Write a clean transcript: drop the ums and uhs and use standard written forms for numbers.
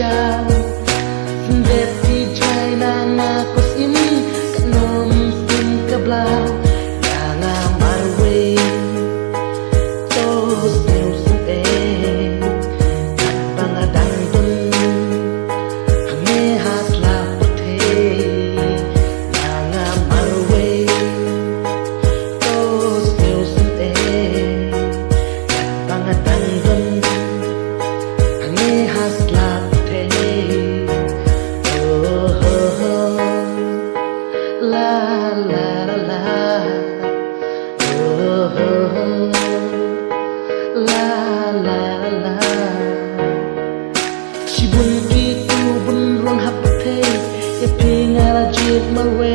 cha đẹp thì trai na nga có sim cả nom sim cả blau nhà nga marwe to sel sute banga dang dun hame hasla puthe nhà nga marwe to sel sute banga dang dun hame hasla She wouldn't be too, wouldn't run her pay. If being a jib, my way.